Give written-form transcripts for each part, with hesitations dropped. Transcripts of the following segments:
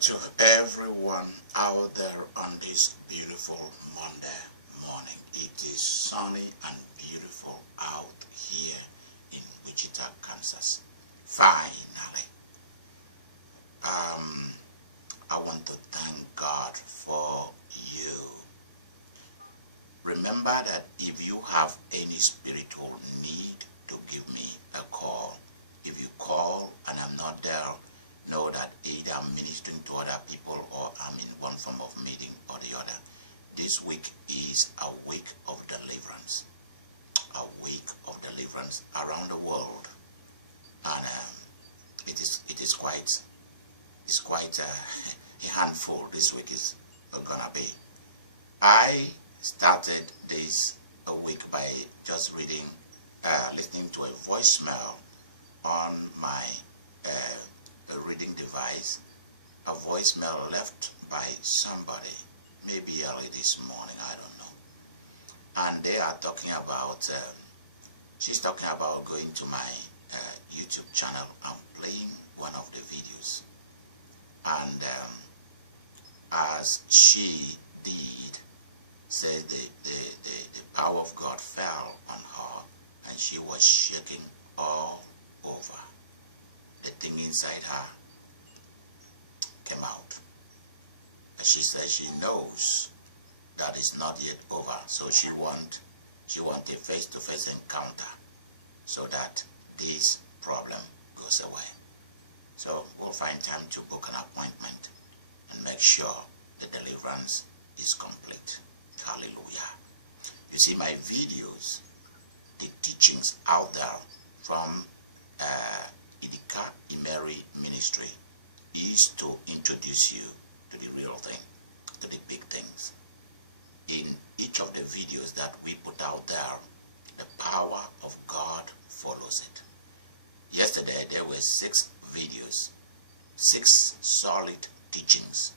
to everyone out there on this beautiful Monday morning. It is sunny and beautiful out here in Wichita, Kansas. Finally. I want to thank God for you. Remember that if you have any spiritual need, to give me a call. If you call and I'm not there, know that either I'm ministering to other people or I'm in one form of meeting or the other. This week is a week of deliverance. A week of deliverance around the world. And it is quite a handful this week is gonna be. I started this a week by just listening to a voicemail on my reading device, a voicemail left by somebody, maybe early this morning, I don't know. And they are talking about, she's talking about going to my YouTube channel and playing one of the videos. And as she did, said the power of God fell on her and she was shaking all over. The thing inside her came out. And she said she knows that it's not yet over, so she want a face-to-face encounter so that this problem goes away. So we'll find time to book an appointment and make sure the deliverance is complete. Hallelujah. You see, my videos, the teachings out there from Idika Imeri ministry is to introduce you to the real thing, to the big things. In each of the videos that we put out there, the power of God follows it. Yesterday there were 6 videos, 6 solid teachings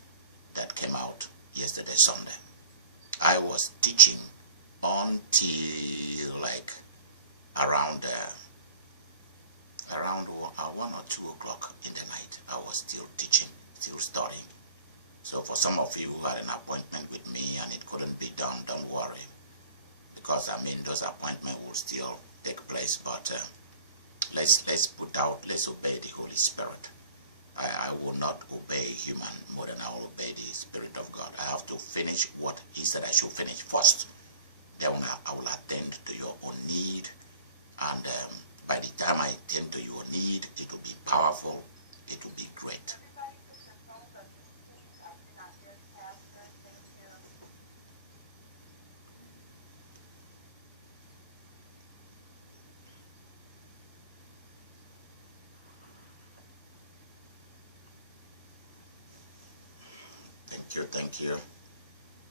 that came out yesterday, Sunday. I was teaching until like around 1 or 2 o'clock in the night. I was still teaching, still studying. So for some of you who had an appointment with me and it couldn't be done, don't worry. Because I mean, those appointments will still take place, but let's obey the Holy Spirit. I will not obey human more than I will obey the Spirit of God. I have to finish what He said I should finish first. Then I will attend to your own need. And by the time I attend to your need, it will be powerful. It will be great.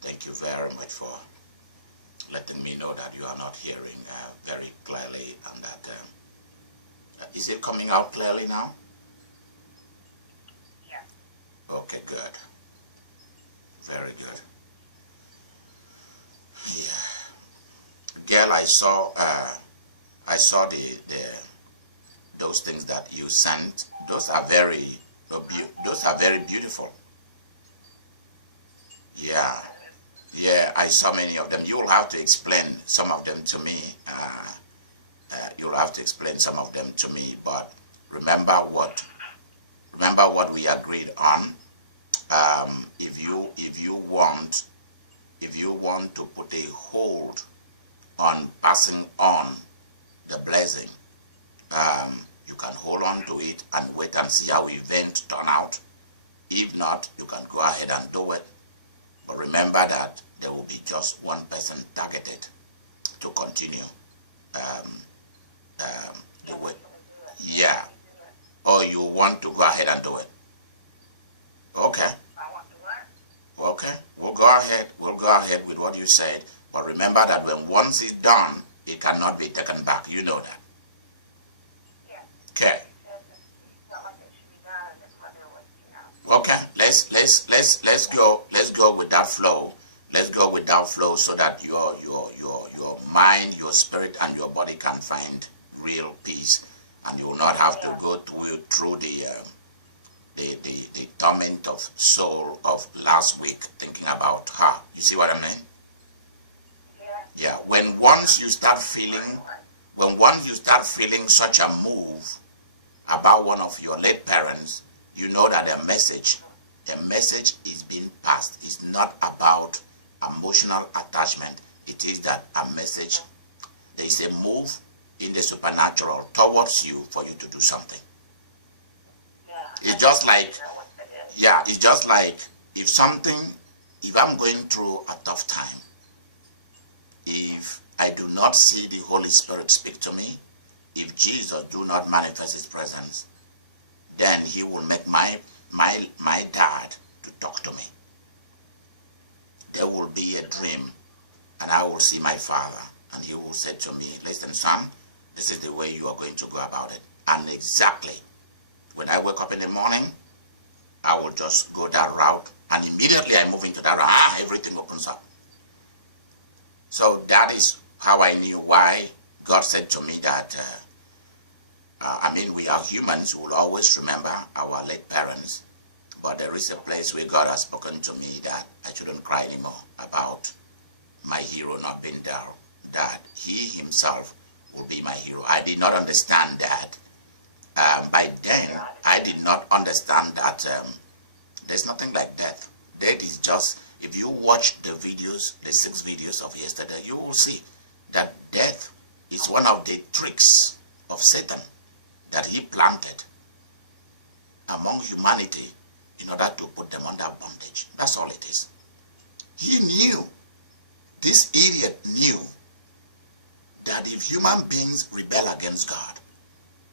Thank you very much for letting me know that you are not hearing very clearly, and that is it coming out clearly now? Yeah. Okay, good. Very good. Yeah. Girl, I saw those things that you sent. Those are very beautiful. Yeah, I saw many of them. You will have to explain some of them to me. You'll have to explain some of them to me. But remember what we agreed on. If you want to put a hold on passing on the blessing, you can hold on to it and wait and see how events turn out. If not, you can go ahead and do it. But remember that there will be just one person targeted to continue the way. Yeah. Or you want to go ahead and do it. Okay. Okay. We'll go ahead with what you said. But remember that when once it's done, it cannot be taken back. You know that. Okay. Okay, let's go with that flow. Let's go with that flow so that your mind, your spirit, and your body can find real peace, and you will not have to go through the torment of soul of last week, thinking about her. You see what I mean? Yeah. When once you start feeling such a move about one of your late parents, you know that the message is being passed. It's not about emotional attachment. It is that a message, there is a move in the supernatural towards you for you to do something. It's just like, it's just like if I'm going through a tough time, if I do not see the Holy Spirit speak to me, if Jesus do not manifest his presence, then he will make my dad to talk to me. There will be a dream, and I will see my father, and he will say to me, listen, son, this is the way you are going to go about it. And exactly, when I wake up in the morning, I will just go that route, and immediately I move into that route, everything opens up. So that is how I knew why God said to me that, we are humans who will always remember our late parents, but there is a place where God has spoken to me that I shouldn't cry anymore about my hero not being there, that he himself will be my hero. I did not understand that. By then, I did not understand that there's nothing like death. Death is just, if you watch the videos, the 6 videos of yesterday, you will see that death is one of the tricks of Satan that he planted among humanity in order to put them under bondage. That's all it is. He knew, this idiot knew, that if human beings rebel against God,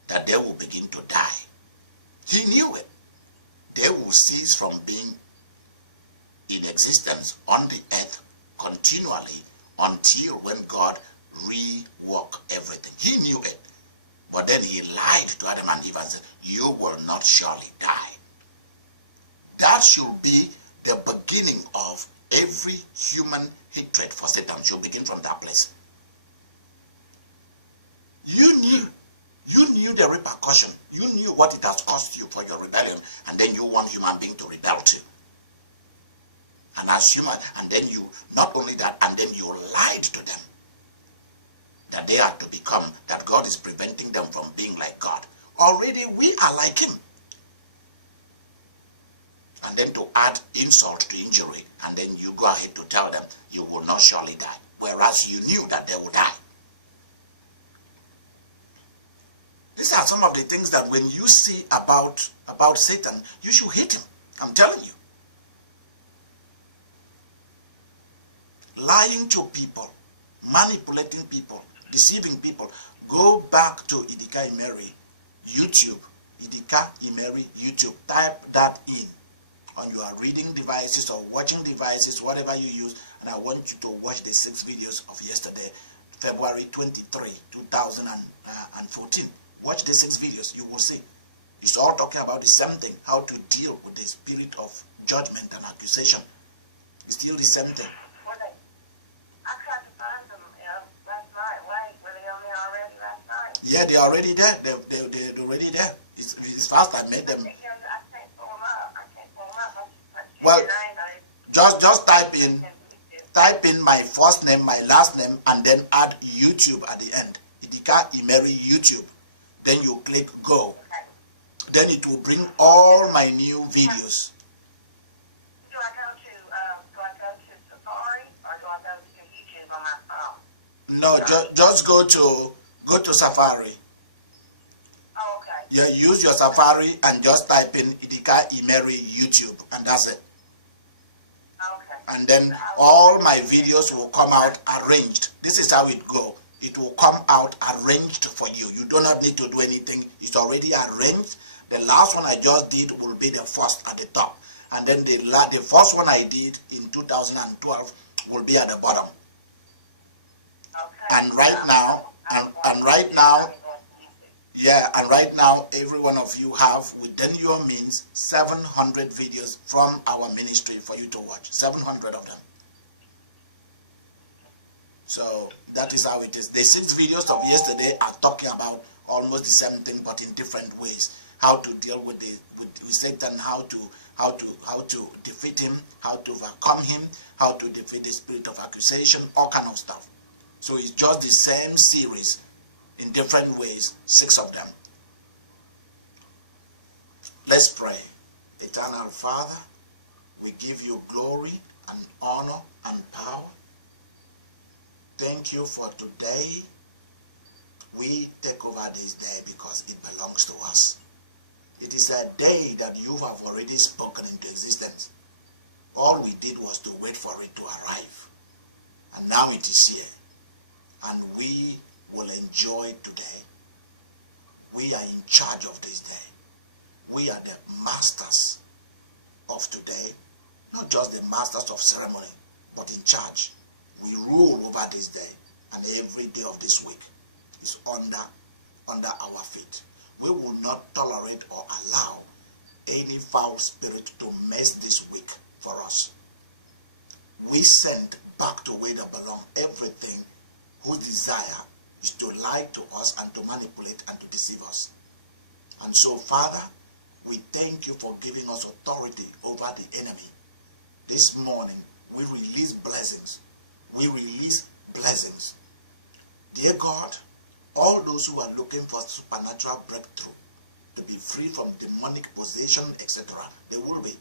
that they will begin to die. He knew it. They will cease from being in existence on the earth continually until when God rework everything. He knew it. But then he lied to Adam and Eve and said, you will not surely die. That should be the beginning of every human hatred for Satan, should begin from that place. You knew the repercussion. You knew what it has cost you for your rebellion, and then you want human being to rebel too. And as human, and then you, not only that, and then you lied to them that they are to become, that God is preventing them from being like God. Already we are like him. And then to add insult to injury, and then you go ahead to tell them you will not surely die, whereas you knew that they would die. These are some of the things that when you see about Satan, you should hate him. I'm telling you. Lying to people, manipulating people, deceiving people. Go back to Idika Imeri YouTube. Idika Imeri YouTube. Type that in on your reading devices or watching devices, whatever you use, and I want you to watch the 6 videos of yesterday, February 23, 2014. Watch the 6 videos, you will see. It's all talking about the same thing, how to deal with the spirit of judgment and accusation. It's still the same thing. I tried to find them last night. Were they on there already last night? Yeah, they're already there. They're already there. It's fast. I made them. I can't pull them up. Well, just type in my first name, my last name, and then add YouTube at the end. Idika Imeri YouTube. Then you click go. Okay. Then it will bring all my new videos. Do I go to Safari or do I go to YouTube on my phone? No, just go to Safari. Oh, okay. Yeah, use your Safari and just type in Idika Imeri YouTube, and that's it. Okay. And then all my videos will come out arranged. This is how it go. It will come out arranged for you. You do not need to do anything. It's already arranged. The last one I just did will be the first at the top. And then the first one I did in 2012 will be at the bottom. Okay. And right now, and right now, yeah, and right now, every one of you have, within your means, 700 videos from our ministry for you to watch. 700 of them. So that is how it is. The 6 videos of yesterday are talking about almost the same thing, but in different ways. How to deal with Satan, how how to defeat him, how to overcome him, how to defeat the spirit of accusation, all kind of stuff. So it's just the same series in different ways, 6 of them. Let's pray. Eternal Father, we give you glory and honor and power. Thank you for today. We take over this day because it belongs to us. It is a day that you have already spoken into existence. All we did was to wait for it to arrive. And now it is here. And we will enjoy today. We are in charge of this day. We are the masters of today. Not just the masters of ceremony, but in charge. We rule over this day. And every day of this week is under our feet. We will not tolerate or allow any foul spirit to mess this week for us. We send back to where they belong everything whose desire is to lie to us and to manipulate and to deceive us. And so, Father, we thank you for giving us authority over the enemy. This morning, we release blessings. We release blessings. Dear God, all those who are looking for supernatural breakthrough, to be free from demonic possession, etc., they will be.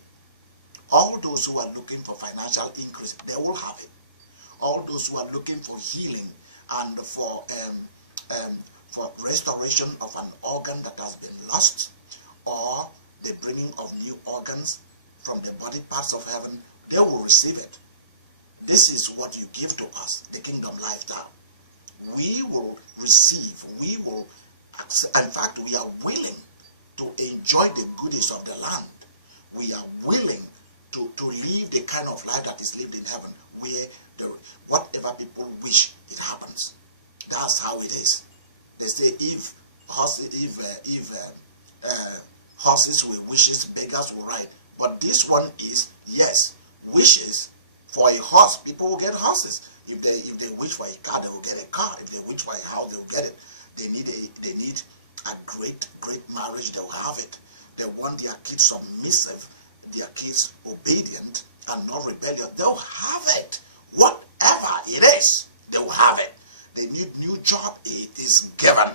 All those who are looking for financial increase, they will have it. All those who are looking for healing and for restoration of an organ that has been lost, or the bringing of new organs from the body parts of heaven, they will receive it. This is what you give to us, the kingdom lifestyle. We will receive, we will accept. In fact, we are willing to enjoy the goodies of the land. We are willing to live the kind of life that is lived in heaven, where whatever people wish, it happens. That's how it is. They say if horses will wishes, beggars will ride. But this one is, yes, wishes. For a horse, people will get horses. If they wish for a car, they will get a car. If they wish for a house, they will get it. They need a great marriage, they will have it. They want their kids submissive, their kids obedient and not rebellious. They'll have it. Whatever it is, they will have it. They need new job, it is given.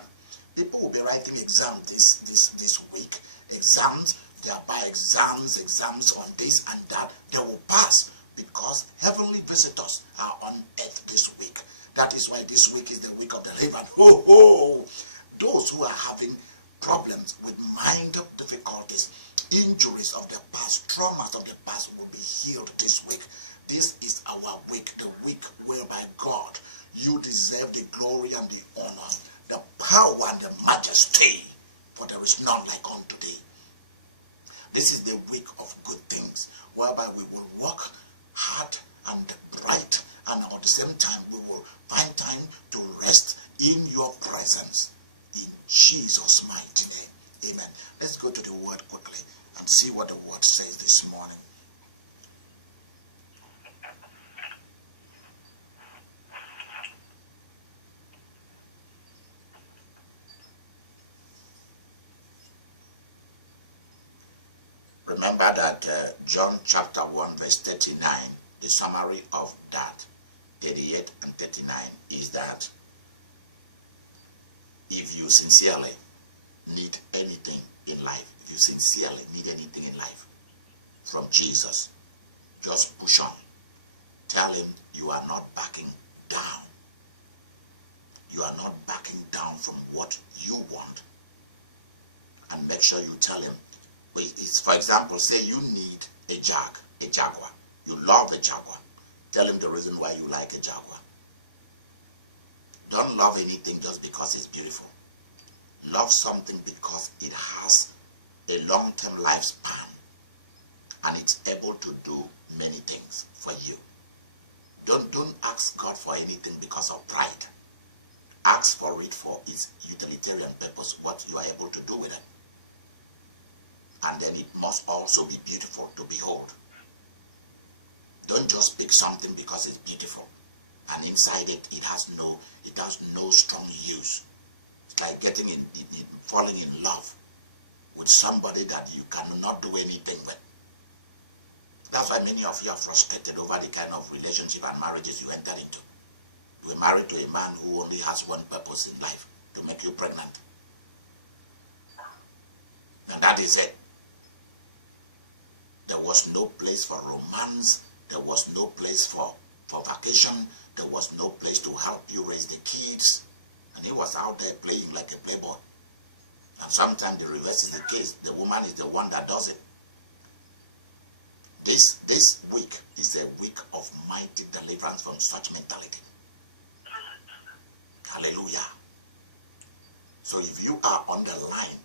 People will be writing exams this week. Exams, they are by exams on this and that. They will pass, because heavenly visitors are on earth this week. That is why this week is the week of deliverance. Ho, ho! Those who are having problems with mind difficulties, injuries of the past, traumas of the past will be healed this week. This is our week, the week whereby God, you deserve the glory and the honor, the power and the majesty, for there is none like unto thee. This is the week of good things, whereby we will walk hard and bright, and at the same time we will find time to rest in your presence. In Jesus' mighty name, amen. Let's go to the word quickly and see what the word says this morning. Remember that John chapter 1 verse 39, the summary of that, 38 and 39, is that if you sincerely need anything in life, if you sincerely need anything in life from Jesus, just push on. Tell him you are not backing down. You are not backing down from what you want. And make sure you tell him. It's, for example, say you need a Jaguar. You love a Jaguar. Tell him the reason why you like a Jaguar. Don't love anything just because it's beautiful. Love something because it has a long-term lifespan and it's able to do many things for you. Don't ask God for anything because of pride. Ask for it for its utilitarian purpose, what you are able to do with it. And then it must also be beautiful to behold. Don't just pick something because it's beautiful, and inside it has no strong use. It's like falling in love with somebody that you cannot do anything with. That's why many of you are frustrated over the kind of relationship and marriages you entered into. You were married to a man who only has one purpose in life, to make you pregnant. And that is it. There was no place for romance. There was no place for vacation. There was no place to help you raise the kids. And he was out there playing like a playboy. And sometimes the reverse is the case. The woman is the one that does it. This week is a week of mighty deliverance from such mentality. Hallelujah. So if you are on the line,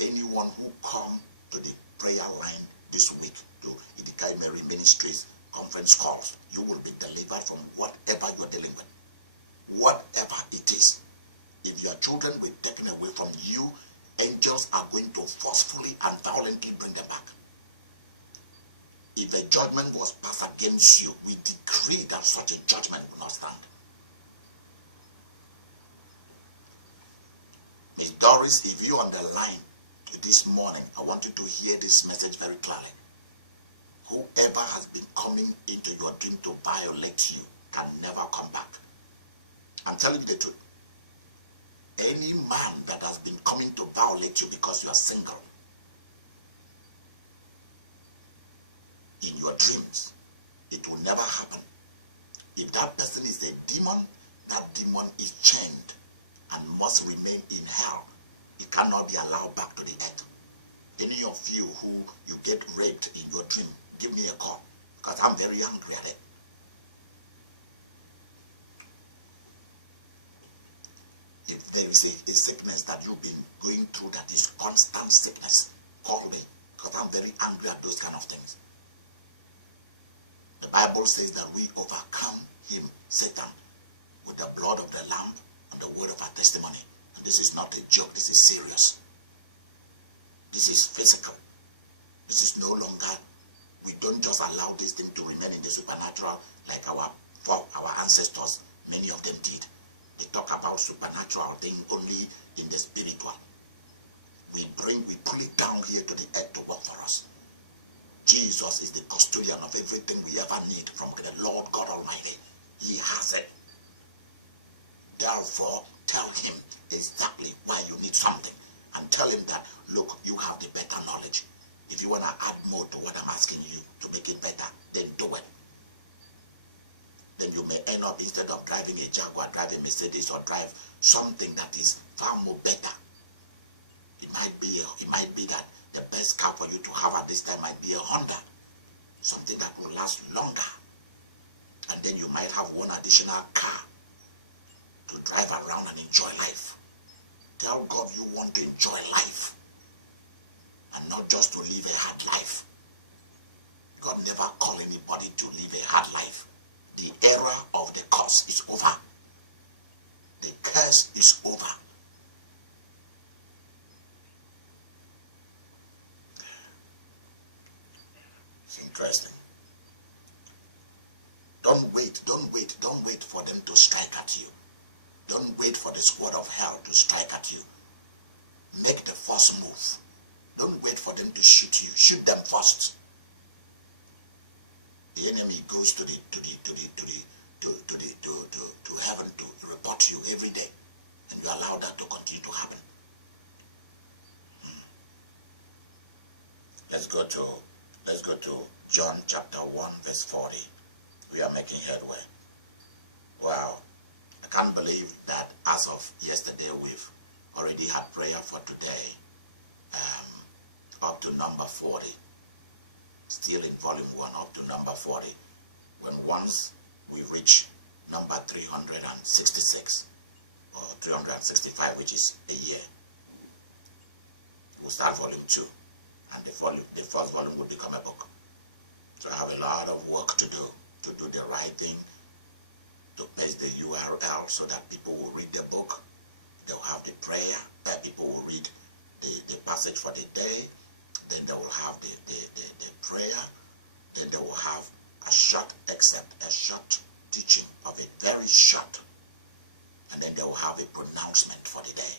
anyone who come to the prayer line this week to Idika Imeri Ministries conference calls, you will be delivered from whatever you're dealing with. Whatever it is. If your children were taken away from you, angels are going to forcefully and violently bring them back. If a judgment was passed against you, we decree that such a judgment will not stand. Miss Doris, if you're on the line this morning, I want you to hear this message very clearly. Whoever has been coming into your dream to violate you can never come back. I'm telling you the truth. Any man that has been coming to violate you because you are single, in your dreams, it will never happen. If that person is a demon, that demon is chained and must remain in hell. It cannot be allowed back to the earth. Any of you who you get raped in your dream, give me a call, because I'm very angry at it. If there is a sickness that you've been going through that is constant sickness, call me, because I'm very angry at those kind of things. The Bible says that we overcome him, Satan, with the blood of the Lamb and the word of our testimony. And this is not a joke, this is serious. This is physical. This is no longer, we don't just allow this thing to remain in the supernatural like our ancestors, many of them did. They talk about supernatural thing only in the spiritual. We pull it down here to the earth to work for us. Jesus is the custodian of everything we ever need from the Lord God Almighty. He has it. Therefore, tell him exactly why you need something. And tell him that, look, you have the better knowledge. If you want to add more to what I'm asking you to make it better, then do it. Then you may end up, instead of driving a Jaguar, drive a Mercedes or drive something that is far more better. It might be that the best car for you to have at this time might be a Honda. Something that will last longer. And then you might have one additional car to drive around and enjoy life. Tell God you want to enjoy life and not just to live a hard life. God never called anybody to live a hard life. The era of the curse is over. The curse is over. It's interesting. Don't wait for them to strike at you. Don't wait for the squad of hell to strike at you. Make the first move. Don't wait for them to shoot you. Shoot them first. The enemy goes to heaven to report you every day, and you allow that to continue to happen. Let's go to John chapter 1 verse 40. We are making headway. Wow. I can't believe that as of yesterday we've already had prayer for today, up to number 40. Still in volume 1 up to number 40. When once we reach number 366 or 365, which is a year, we'll start volume 2, and the first volume will become a book. So I have a lot of work to do the right thing, to paste the URL so that people will read the book. They'll have the prayer, people will read the passage for the day, then they will have the prayer, then they will have a short excerpt, a short teaching of it, very short, and then they will have a pronouncement for the day.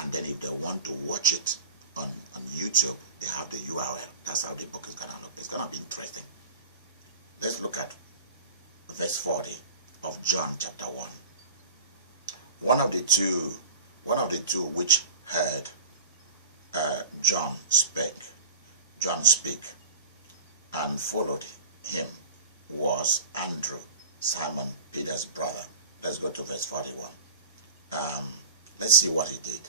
And then if they want to watch it on YouTube, they have the URL. That's how the book is going to look. It's going to be interesting. Let's look at verse 40 of John chapter 1. One of the two which heard John speak and followed him was Andrew, Simon Peter's brother. Let's go to verse 41. Let's see what he did.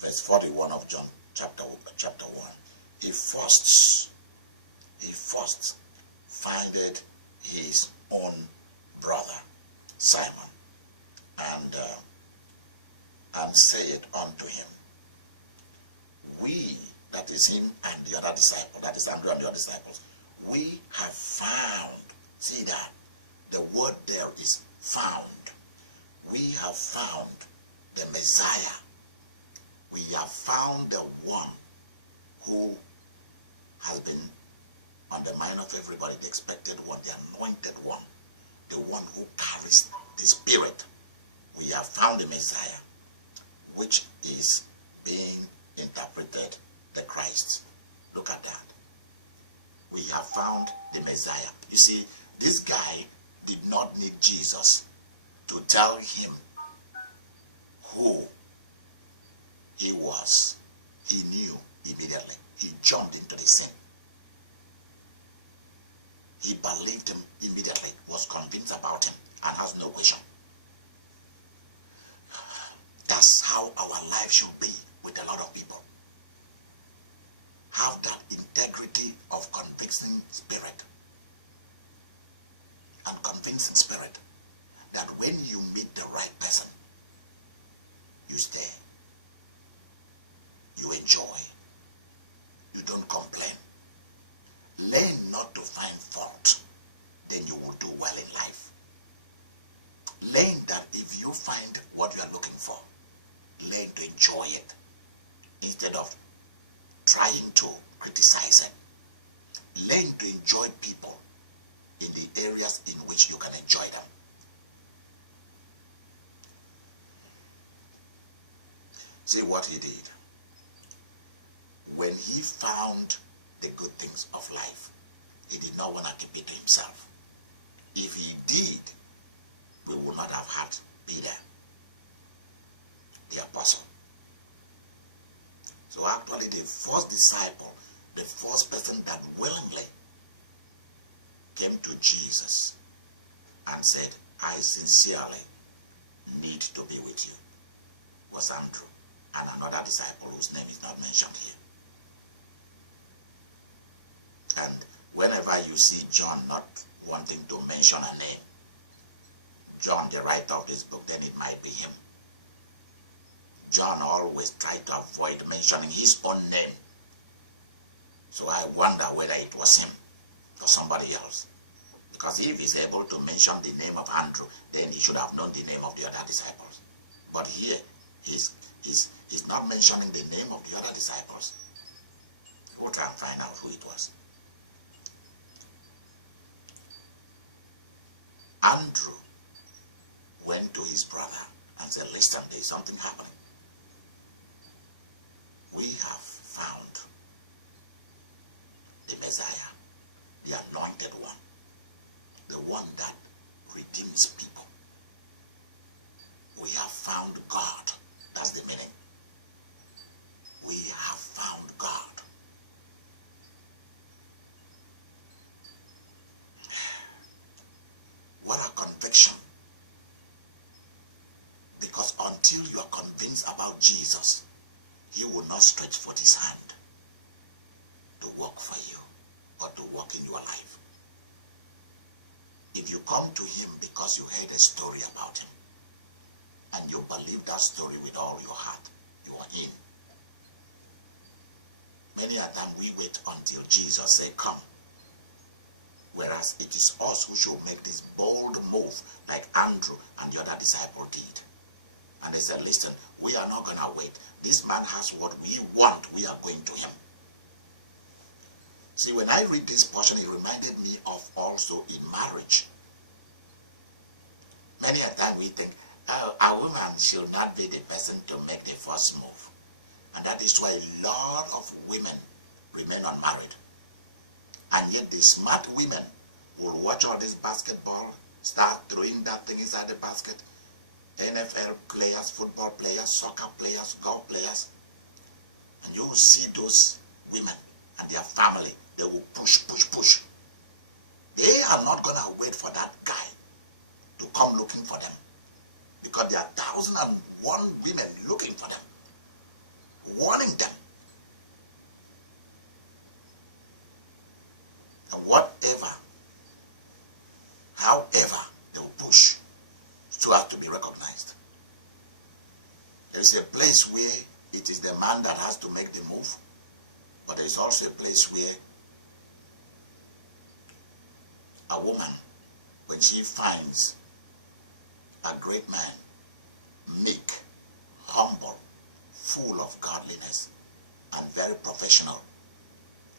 Verse 41 of John chapter 1. He first findeth his own brother Simon, and said unto him, we, that is him and the other disciple, that is Andrew and the other disciples, we have found, see that, the word there is found. We have found the Messiah. We have found the one who has been on the mind of everybody, the expected one, the anointed one, the one who carries the Spirit. We have found the Messiah, which is being interpreted the Christ. Look at that. We have found the Messiah. You see, this guy did not need Jesus to tell him who he was. He knew immediately. He jumped into the scene. He believed him immediately, was convinced about him, and has no question. That's how our life should be with a lot of people. Have that integrity of convincing spirit. And convincing spirit that when you meet the right person, you stay. You enjoy. You don't complain. Learn not to find fault, then you will do well in life. Learn that if you find what you are looking for, learn to enjoy it instead of trying to criticize it. Learn to enjoy people in the areas in which you can enjoy them. See what he did. When he found the good things of life, he did not want to keep it to himself. If he did, we would not have had Peter, the apostle. So actually the first disciple, the first person that willingly came to Jesus and said, I sincerely need to be with you, was Andrew, and another disciple whose name is not mentioned here. And whenever you see John not wanting to mention a name, John, the writer of this book, then it might be him. John always tried to avoid mentioning his own name. So I wonder whether it was him or somebody else. Because if he's able to mention the name of Andrew, then he should have known the name of the other disciples. But here, he's not mentioning the name of the other disciples. We'll try and find out who it was. Andrew went to his brother and said, listen, there is something happening. We have found the Messiah, the anointed one, the one that redeems people. We have found God. That's the meaning. We have found God. What a conviction. Because until you are convinced about Jesus, he will not stretch forth his hand to work for you or to work in your life. If you come to him because you heard a story about him and you believe that story with all your heart, you are in. Many a time we wait until Jesus say, come. Whereas it is us who should make this bold move like Andrew and the other disciple did. And they said, listen, we are not going to wait. This man has what we want. We are going to him. See, when I read this portion, it reminded me of also in marriage. Many a time we think, a woman should not be the person to make the first move. And that is why a lot of women remain unmarried. And yet the smart women will watch all this basketball, start throwing that thing inside the basket. NFL players, football players, soccer players, golf players. And you will see those women and their family. They will push, push, push. They are not going to wait for that guy to come looking for them. Because there are 1,001 women looking for them, warning them. And whatever, however, they will push so as to be recognized. There is a place where it is the man that has to make the move, but there is also a place where a woman, when she finds a great man, meek, humble, full of godliness, and very professional,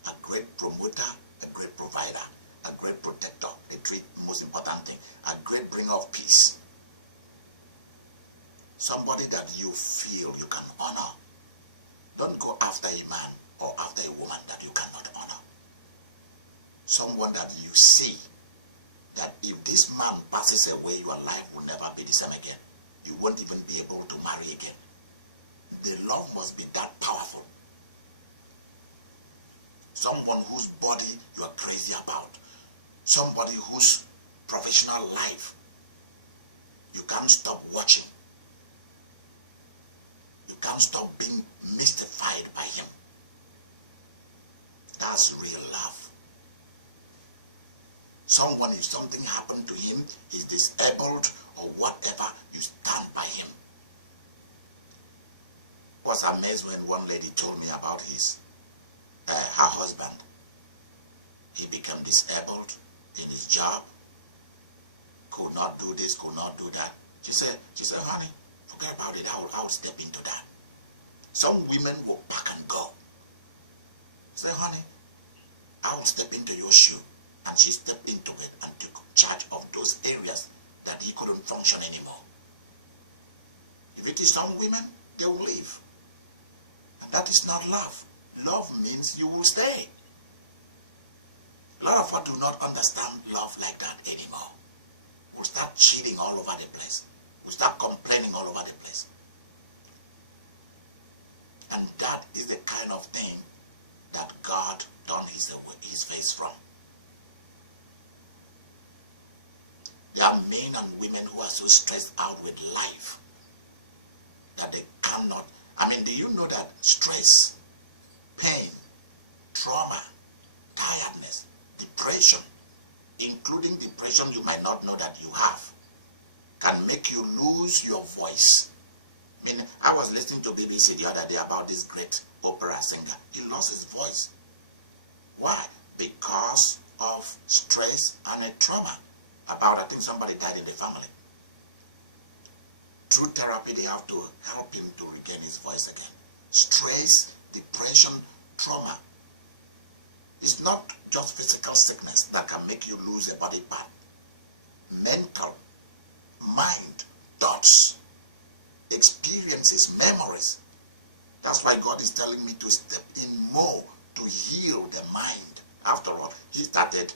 a great promoter, a great provider, a great protector, the three most important thing, a great bringer of peace. Somebody that you feel you can honor. Don't go after a man or after a woman that you cannot honor. Someone that you see that if this man passes away, your life will never be the same again. You won't even be able to marry again. The love must be that powerful. Someone whose body you are crazy about. Somebody whose professional life you can't stop watching. You can't stop being mystified by him. That's real love. Someone, if something happened to him, he's disabled or whatever, you stand by him. I was amazed when one lady told me about her husband. He became disabled in his job, could not do this, could not do that. She said, honey, forget about it, I'll step into that. Some women will pack and go. Say, honey, I'll step into your shoe. And she stepped into it and took charge of those areas that he couldn't function anymore. If it is some women, they will leave. And that is not love. Love means you will stay. A lot of us do not understand love like that anymore. We'll start cheating all over the place. We'll start complaining all over the place. And that is the kind of thing that God turned his face from. There are men and women who are so stressed out with life that they cannot. I mean, do you know that stress, pain, trauma, tiredness, depression, including depression you might not know that you have, can make you lose your voice? I mean, I was listening to BBC the other day about this great opera singer. He lost his voice. Why? Because of stress and a trauma. About, I think somebody died in the family. Through therapy, they have to help him to regain his voice again. Stress, depression, trauma. It's not just physical sickness that can make you lose a body part. Mental, mind, thoughts, experiences, memories. That's why God is telling me to step in more to heal the mind. After all, he started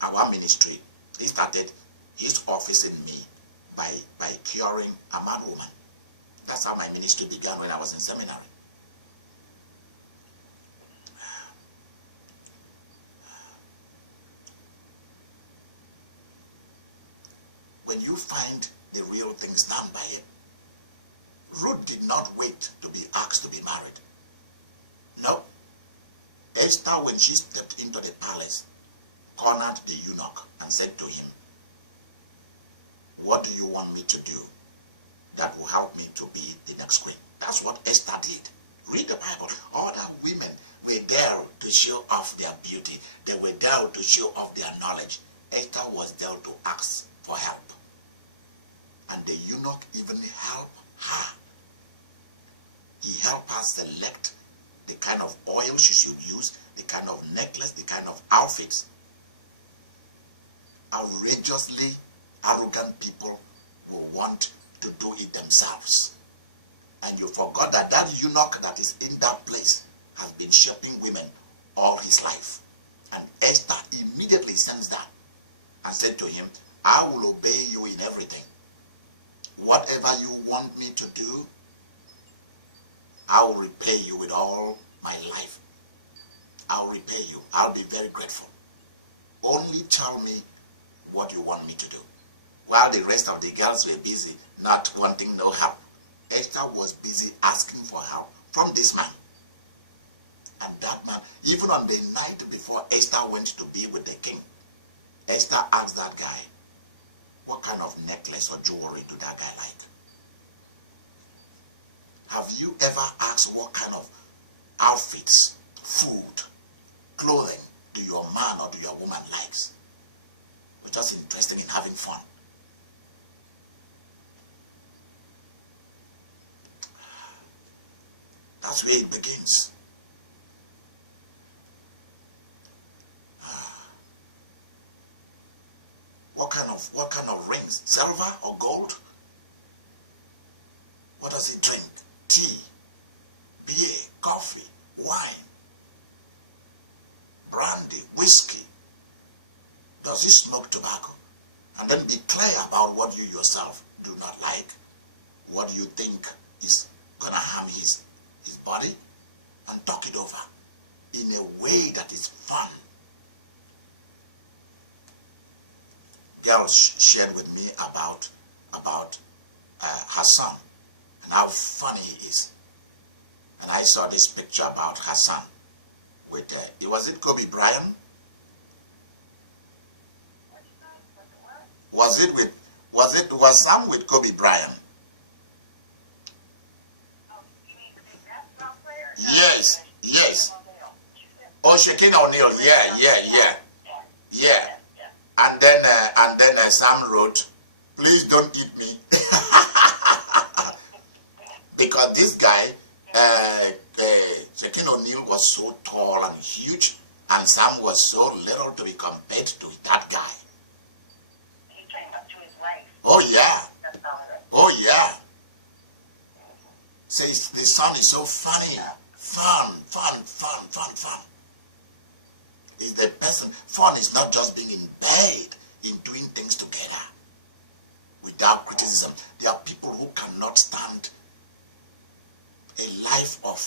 our ministry. He started his office in me by curing a mad woman. That's how my ministry began when I was in seminary. When you find the real thing, stand by it. Ruth did not wait to be asked to be married. No. Esther, when she stepped into the palace, cornered the eunuch and said to him, what do you want me to do that will help me to be the next queen? That's what Esther did. Read the Bible. Other women were there to show off their beauty. They were there to show off their knowledge. Esther was there to ask for help. And the eunuch even helped her. He helped her select the kind of oil she should use, the kind of necklace, the kind of outfits. Outrageously arrogant people will want to do it themselves. And you forgot that that eunuch that is in that place has been shaping women all his life. And Esther immediately sensed that and said to him, I will obey you in everything. Whatever you want me to do, I will repay you with all my life. I'll repay you. I'll be very grateful. Only tell me what you want me to do. While the rest of the girls were busy not wanting no help, Esther was busy asking for help from this man. And that man, even on the night before Esther went to be with the king, Esther asked that guy, what kind of necklace or jewelry do that guy like? Have you ever asked what kind of outfits, food, clothing do your man or do your woman likes? We're just interested in having fun. That's where it begins. What kind of rings? Silver or gold? What does he drink? Tea, beer, coffee, wine, brandy, whiskey. Does he smoke tobacco? And then be clear about what you yourself do not like. What you think is going to harm his body, and talk it over in a way that is fun. Girl shared with me about her son and how funny he is. And I saw this picture about her son with, was it Kobe Bryant? Was Sam with Kobe Bryant? Yes. Oh, Shaquille O'Neal, yeah. And then Sam wrote, please don't eat me. Because this guy, Shaquille O'Neal was so tall and huge, and Sam was so little to be compared to that guy. He came up to his waist. Oh yeah. Says the son is so funny. Fun. Is the person, fun is not just being in bed, in doing things together without criticism. There are people who cannot stand a life of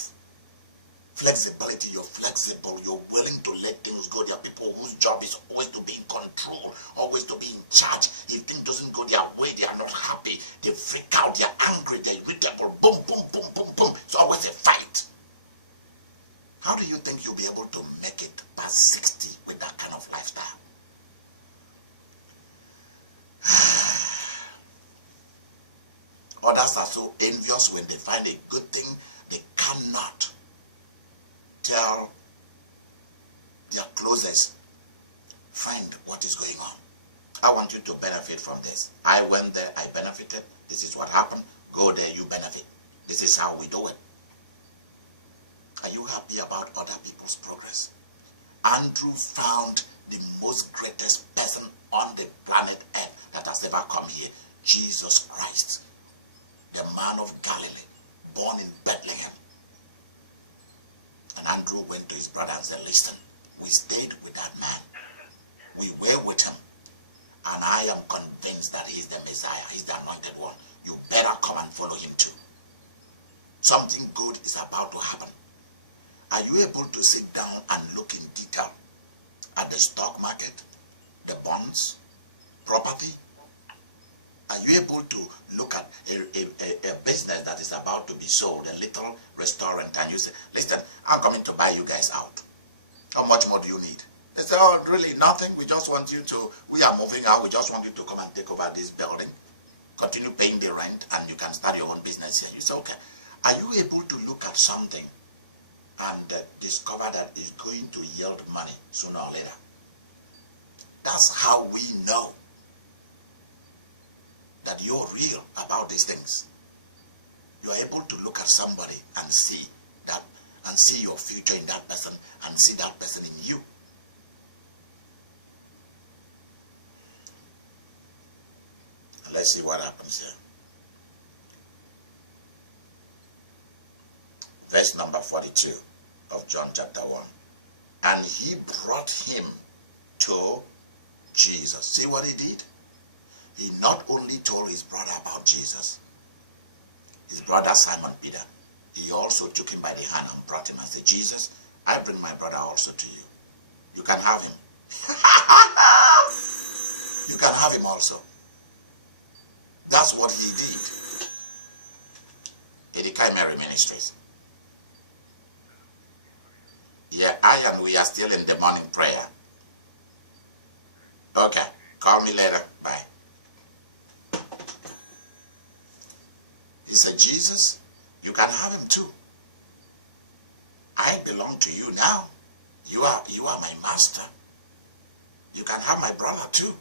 flexibility. You're flexible, you're willing to let things go. There are people whose job is always to be in control, always to be in charge. If things doesn't go their way, they are not happy. They freak out, they're angry, they're irritable. Boom. It's always a fight. How do you think you'll be able to make it past 60 with that kind of lifestyle? Others are so envious when they find a good thing, they cannot tell their closest friend what is going on. I want you to benefit from this. I went there, I benefited. This is what happened. Go there, you benefit. This is how we do it. Are you happy about other people's progress? Andrew found the most greatest person on the planet Earth that has ever come here, Jesus Christ, the man of Galilee, born in Bethlehem. And Andrew went to his brother and said, listen, we stayed with that man. We were with him. And I am convinced that he's the Messiah, he's the anointed one. You better come and follow him too. Something good is about to happen. Are you able to sit down and look in detail at the stock market, the bonds, property? Are you able to look at a business that is about to be sold, a little restaurant, and you say, listen, I'm coming to buy you guys out. How much more do you need? They say, oh, really, nothing. We just want you to, we are moving out. We just want you to come and take over this building, continue paying the rent, and you can start your own business here. You say, okay. Are you able to look at something and discover that it's going to yield money sooner or later? That's how we know that you're real about these things. You're able to look at somebody and see that, and see your future in that person, and see that person in you. And let's see what happens here. Verse number 42 of John chapter 1. And he brought him to Jesus. See what he did? He not only told his brother about Jesus, his brother Simon Peter, he also took him by the hand and brought him and said, Jesus, I bring my brother also to you. You can have him. You can have him also. That's what he did. Idika Imeri Ministries. Yeah, I and we are still in the morning prayer. Okay, call me later. Bye. He said, Jesus, you can have him too. I belong to you now. You are my master. You can have my brother too.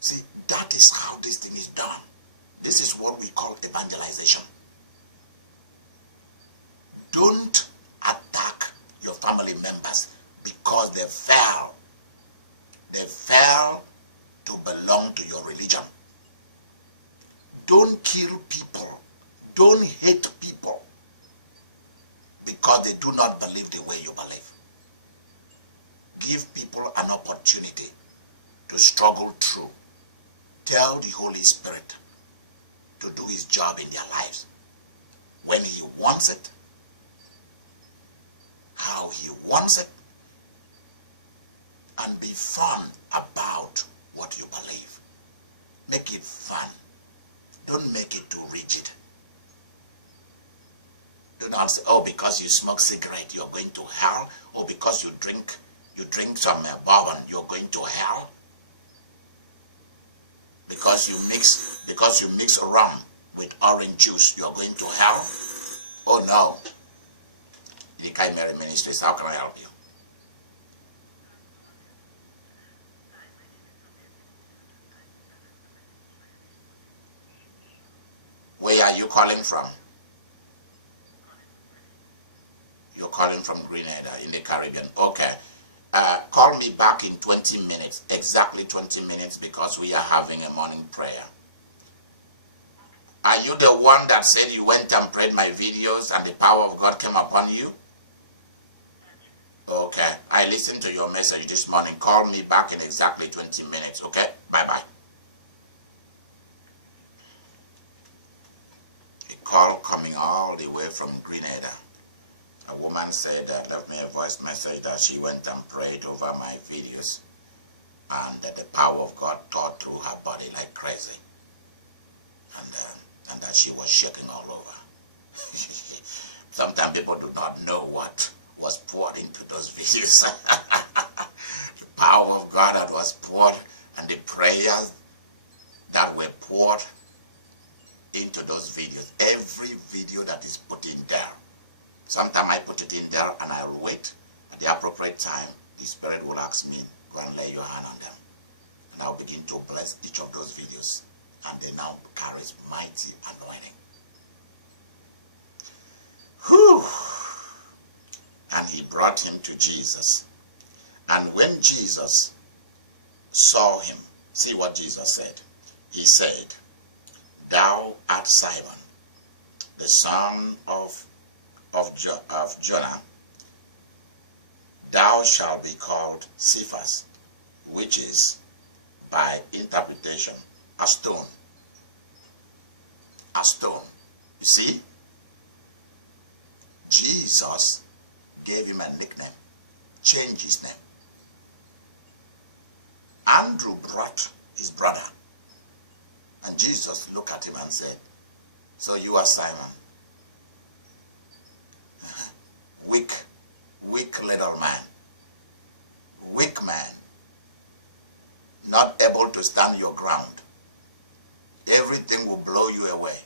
See, that is how this thing is done. This is what we call evangelization. Don't attack your family members because they fell. They fell to belong to your religion. Don't kill people. Don't hate people because they do not believe the way you believe. Give people an opportunity to struggle through. Tell the Holy Spirit to do his job in their lives. When he wants it, how he wants it, and be fun about what you believe. Make it fun. Don't make it too rigid. Do not say, oh, because you smoke cigarette, you're going to hell. Or because you drink some bourbon, you're going to hell. Because you mix rum with orange juice, you're going to hell. Oh no. Idika Imeri Ministries, how can I help you? Where are you calling from? You're calling from Grenada in the Caribbean. Okay. Call me back in 20 minutes. Exactly 20 minutes because we are having a morning prayer. Are you the one that said you went and prayed my videos and the power of God came upon you? Okay. I listened to your message this morning. Call me back in exactly 20 minutes. Okay? Bye-bye. Call coming all the way from Grenada. A woman said, left me a voice message that she went and prayed over my videos and that the power of God tore through her body like crazy. And that she was shaking all over. Sometimes people do not know what was poured into those videos. The power of God that was poured and the prayers that were poured into those videos. Every video that is put in there. Sometimes I put it in there and I will wait. At the appropriate time, the Spirit will ask me, go and lay your hand on them. And I'll begin to bless each of those videos. And they now carries mighty anointing. Whew. And he brought him to Jesus. And when Jesus saw him, see what Jesus said. He said, thou art Simon, the son of Jonah. Thou shalt be called Cephas, which is, by interpretation, a stone. A stone. You see? Jesus gave him a nickname, changed his name. Andrew brought his brother. And Jesus looked at him and said, so you are Simon. Weak little man. Weak man. Not able to stand your ground. Everything will blow you away.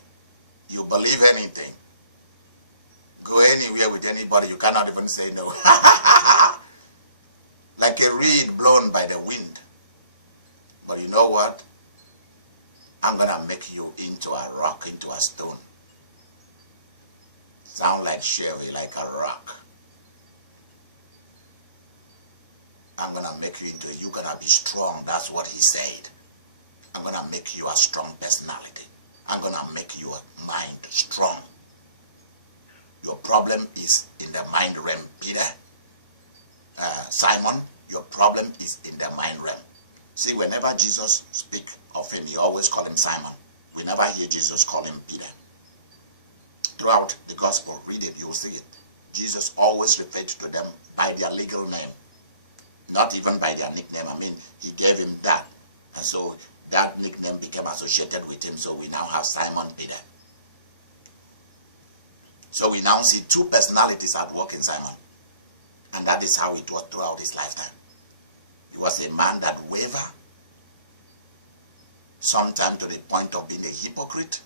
You believe anything. Go anywhere with anybody, you cannot even say no. Like a reed blown by the wind. But you know what? I'm going to make you into a rock, into a stone. Sound like Chevy, like a rock. I'm going to make you into, you're going to be strong. That's what he said. I'm going to make you a strong personality. I'm going to make your mind strong. Your problem is in the mind realm, Peter. Simon, Your problem is in the mind realm. See, whenever Jesus speaks of him, he always call him Simon. We never hear Jesus call him Peter. Throughout the gospel, read it, you will see it. Jesus always referred to them by their legal name, not even by their nickname. I mean, he gave him that. And so that nickname became associated with him. So we now have Simon Peter. So we now see two personalities at work in Simon. And that is how it was throughout his lifetime. He was a man that wavered, sometimes to the point of being a hypocrite.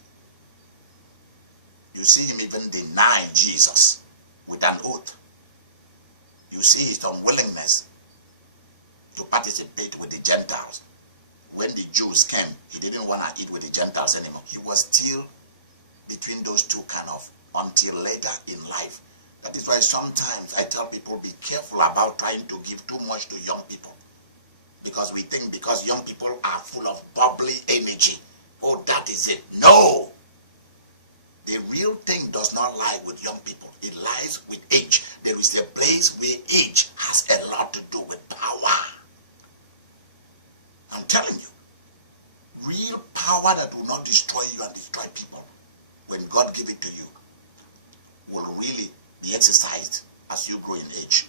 You see him even deny Jesus with an oath. You see his unwillingness to participate with the Gentiles. When the Jews came, he didn't want to eat with the Gentiles anymore. He was still between those two kind of, until later in life. That is why sometimes I tell people, be careful about trying to give too much to young people. Because we think because young people are full of bubbly energy, oh, that is it. No! The real thing does not lie with young people. It lies with age. There is a place where age has a lot to do with power. I'm telling you, real power that will not destroy you and destroy people, when God give it to you, will really be exercised as you grow in age.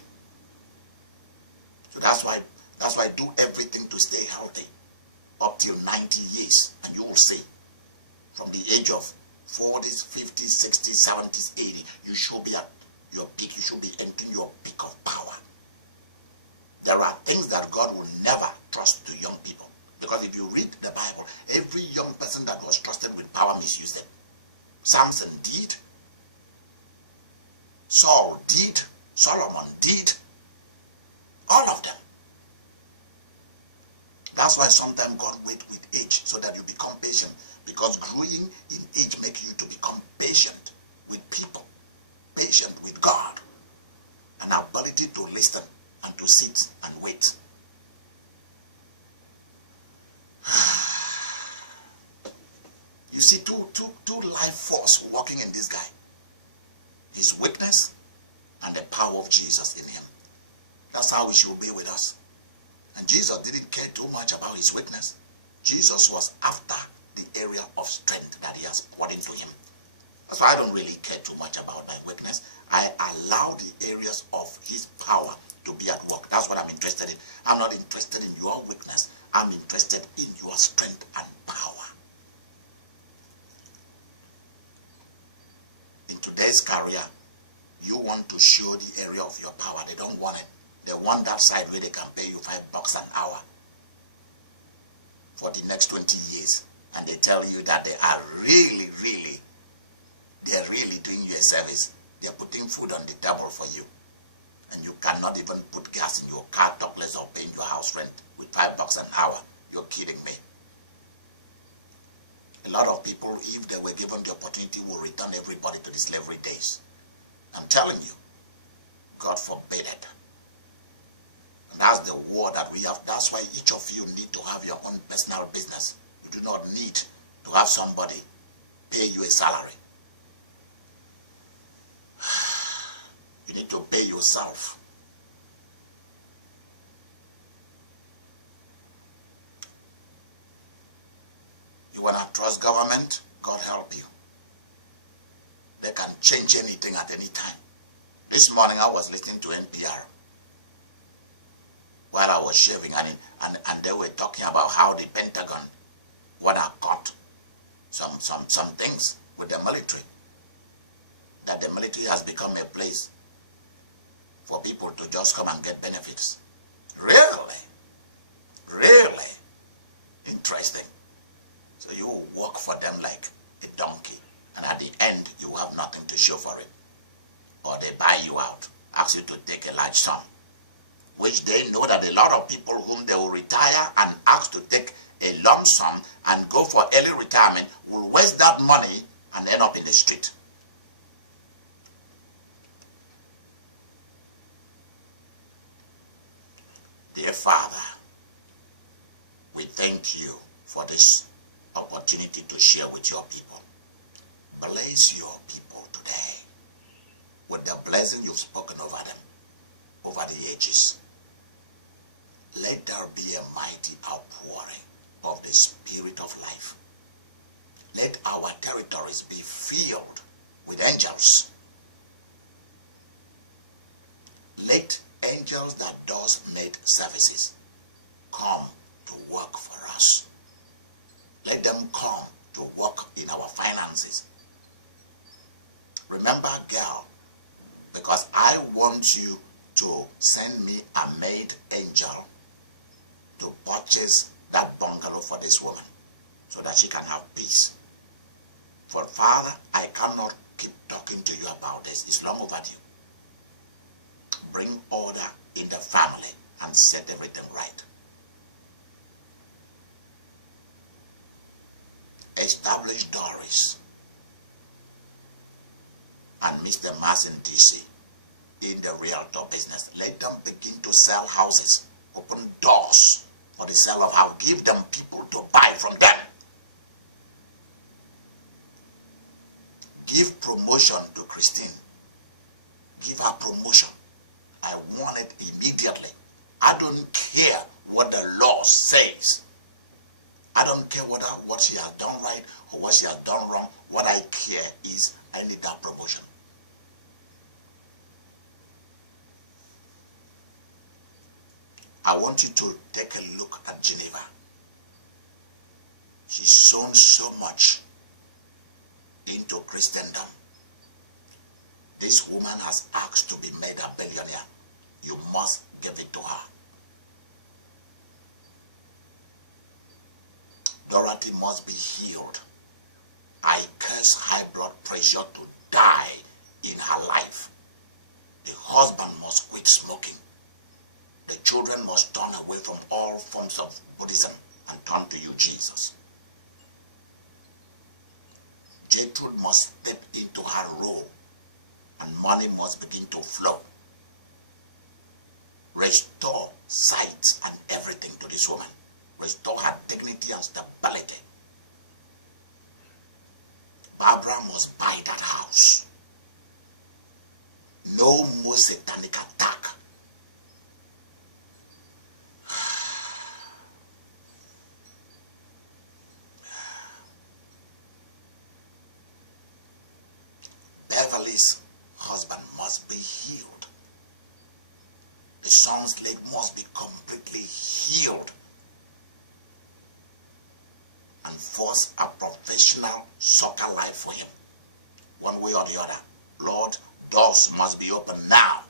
So that's why do everything to stay healthy up till 90 years, and you will see from the age of 40s, 50s, 60s, 70s, 80s, you should be at your peak. You should be entering your peak of power. There are things that God will never trust to young people. Because if you read the Bible, every young person that was trusted with power misused it. Samson did. Saul did. Solomon did. All of them. That's why sometimes God waits with age so that you become patient. Because growing in age makes you to become patient with people, patient with God, an ability to listen and to sit and wait. You see two life force working in this guy. His weakness and the power of Jesus in him. That's how it should be with us. And Jesus didn't care too much about his weakness. Jesus was after the area of strength that he has poured into him. That's why I don't really care too much about my weakness. I allow the areas of his power to be at work. That's what I'm interested in. I'm not interested in your weakness. I'm interested in your strength and power. In today's career, you want to show the area of your power. They don't want it. They want that side where they can pay you $5 an hour for the next 20 years. And they tell you that they are they're really doing you a service. They're putting food on the table for you. And you cannot even put gas in your car, talk less of paying your house rent with $5 an hour. You're kidding me. A lot of people, if they were given the opportunity, will return everybody to the slavery days. I'm telling you, God forbid it. And that's the war that we have. That's why each of you need to have your own personal business. You do not need to have somebody pay you a salary. You need to pay yourself. You want to trust government? God help you. They can change anything at any time. This morning I was listening to NPR while I was shaving, and they were talking about how the Pentagon would have caught some things with the military. That the military has become a place for people to just come and get benefits. Really? Really? Interesting. So you work for them like a donkey, and at the end you have nothing to show for it. Or they buy you out, ask you to take a large sum, which they know that a lot of people whom they will retire and ask to take a lump sum and go for early retirement will waste that money and end up in the street. Dear Father, we thank you for this opportunity to share with your people. Bless your people today with the blessing you've spoken over them, over the ages. let there be a mighty outpouring of the Spirit of life. Let our territories be filled with angels. Let angels that does made services come to work for us. Let them come to work in our finances. Remember, girl, because I want you to send me a maid angel to purchase that bungalow for this woman so that she can have peace. For Father, I cannot keep talking to you about this. It's long overdue. Bring order in the family and set everything right. Establish Doris and Mr. Masin DC in the realtor business. Let them begin to sell houses, open doors for the sale of house. Give them people to buy from them. Give promotion to Christine. Give her promotion. I want it immediately. I don't care what the law says. I don't care what she has done right or what she has done wrong. What I care is I need that promotion. I want you to take a look at Geneva. She's sown so much into Christendom. This woman has asked to be made a billionaire. You must give it to her. Dorothy must be healed. I curse high blood pressure to die in her life. The husband must quit smoking. The children must turn away from all forms of Buddhism and turn to you, Jesus. Gertrude must step into her role and money must begin to flow. Restore sight and everything to this woman. Restore her dignity and stability. Barbara must buy that house. No more satanic attack. Beverly's husband must be healed. The son's leg must be completely healed. And force a professional soccer life for him. One way or the other. Lord, doors must be open now.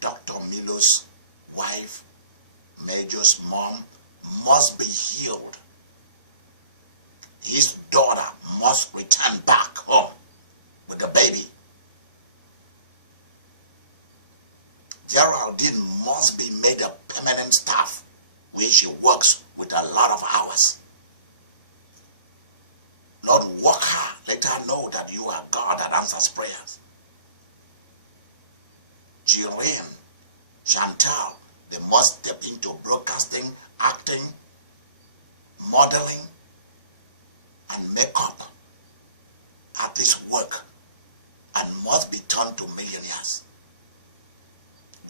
Dr. Milo's wife, Major's mom, must be healed. His daughter must return back home with the baby. Geraldine must be made a permanent staff where she works with a lot of hours. Lord, walk her. Let her know that you are God that answers prayers. Jillian, Chantal, they must step into broadcasting, acting, modeling, and makeup at this work and must be turned to millionaires.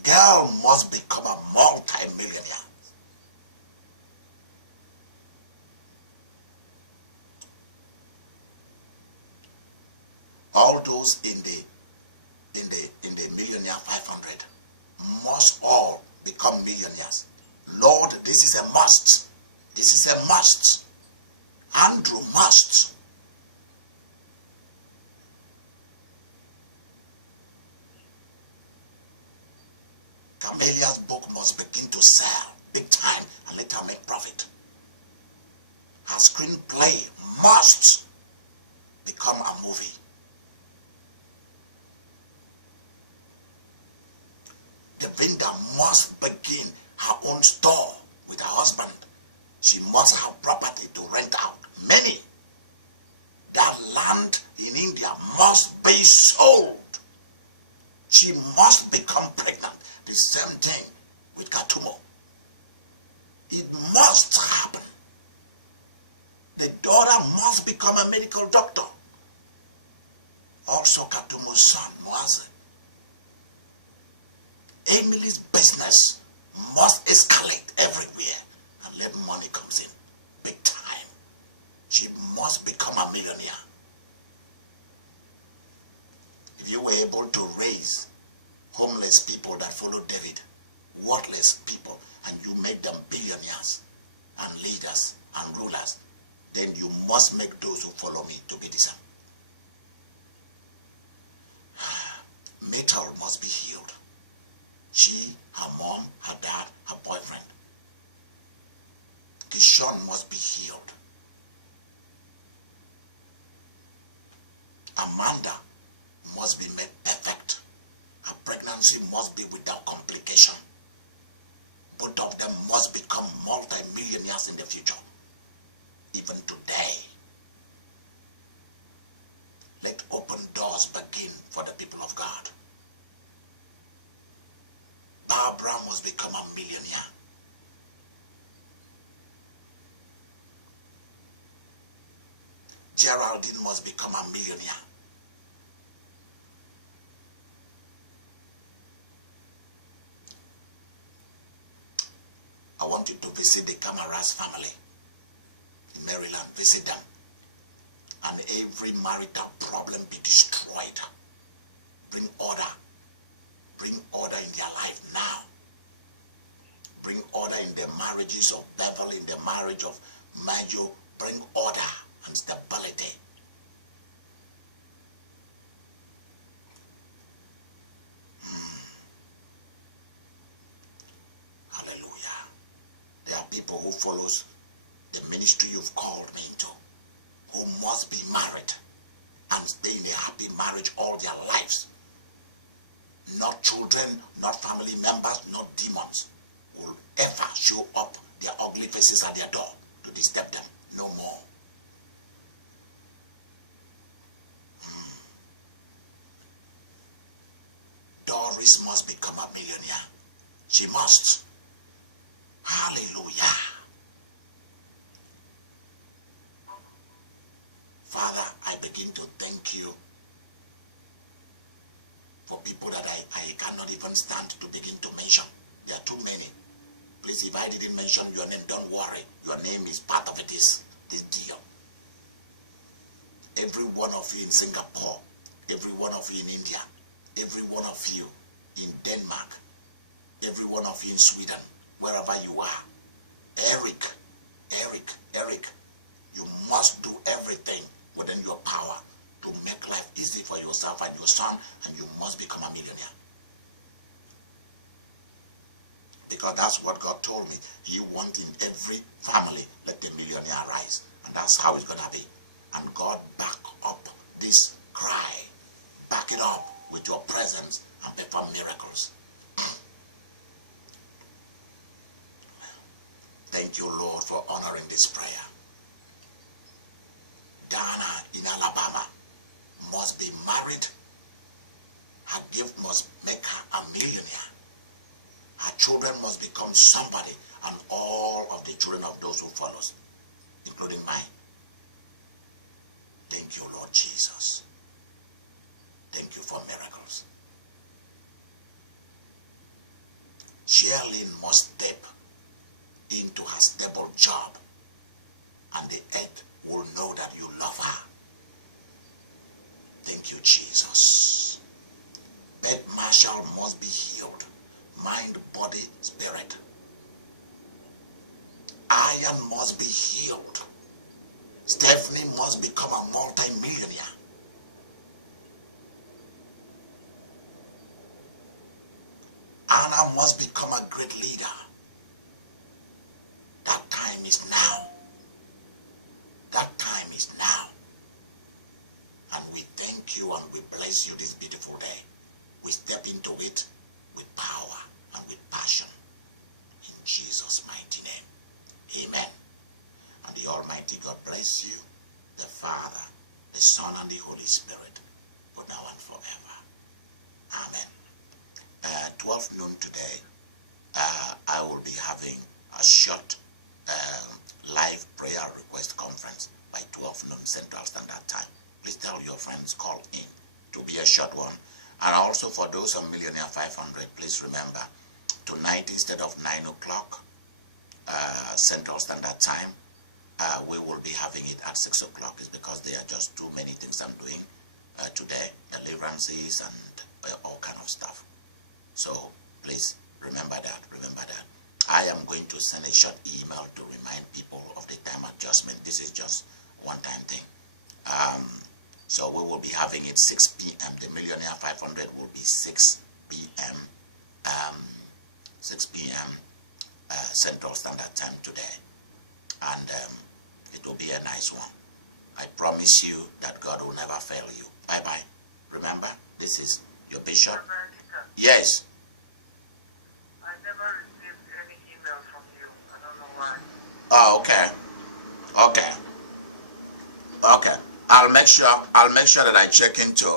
Girl must become a multi-millionaire. All those in the millionaire 500 must all become millionaires. Lord, this is a must. This is a must. Andrew must. Camelia's book must begin to sell big time and let her make profit. Her screenplay must become a movie. Devinda must begin her own store with her husband. She must have property to rent out. Many. That land in India must be sold. She must become pregnant. The same thing with Katumo. It must happen. The daughter must become a medical doctor. Also Katumo's son, Moaze. Emily's business must escalate everywhere and let money comes in big time. She must become a millionaire. If you were able to raise homeless people that followed David, worthless people, and you made them billionaires and leaders and rulers, then you must make those who follow me to be the same. Metal must be healed. She, her mom, her dad, her boyfriend. Kishon must be healed. Amanda must be made perfect. Her pregnancy must be without complication. Both of them must become multi-millionaires in the future. Even today, let open doors begin for the people of God. Barbara must become a millionaire. Geraldine must become a millionaire. I want you to visit the Camara's family in Maryland. Visit them. And every marital problem be destroyed. Bring order. Bring order in their life now. Bring order in the marriages of Beverly, in the marriage of Majo. Bring order and stability. Hallelujah. There are people who follows the ministry you've called me into, who must be married and stay in a happy marriage all their lives. Not children, not family members, not demons will ever show up their ugly faces at their door to disturb them. No more. Doris must become a millionaire. She must. Hallelujah. Father, I begin to thank you for people that I cannot even stand to begin to mention. There are too many. Please, if I didn't mention your name, don't worry. Your name is part of it, this deal. Every one of you in Singapore, every one of you in India, every one of you in Denmark, every one of you in Sweden, wherever you are. Eric, you must do everything within your power to make life easy for yourself and your son, and you must become a millionaire. Because that's what God told me. He wants in every family, let the millionaire rise. And that's how it's going to be. And God, back up this cry. Back it up with your presence and perform miracles. Thank you, Lord, for honoring this prayer. Dana in Alabama must be married. Her gift must make her a millionaire. Her children must become somebody, and all of the children of those who follow, including mine. Thank you, Lord Jesus. Thank you for miracles. Sherilyn must step into her stable job, and the earth will know that you love her. Thank you, Jesus. Beth Marshall must be healed. Mind, body, spirit. Iron must be healed. Stephanie must become a multi-millionaire. Anna must become a great leader. That time is now. That time is now. And we thank you and we bless you this beautiful day. We step into it with power and with passion. In Jesus' mighty name. Amen. And the Almighty God bless you, the Father, the Son, and the Holy Spirit, both now and forever. Amen. 12 noon today, I will be having a short live prayer request conference by 12 noon Central Standard Time. Please tell your friends, call in. To be a short one. And also for those on Millionaire 500, please remember, tonight instead of 9 o'clock Central Standard Time, we will be having it at 6 o'clock. It's because there are just too many things I'm doing today, deliverances and all kind of stuff. So please remember that, I am going to send a short email to remind people of the time adjustment. This is just one-time thing. So we will be having it 6 p.m. The Millionaire 500 will be 6 p.m. 6 p.m. Central Standard Time today. And it will be a nice one. I promise you that God will never fail you. Bye-bye. Remember, this is your bishop. Yes. I never received any email from you. I don't know why. Oh, okay. Okay. Okay. I'll make sure that I check into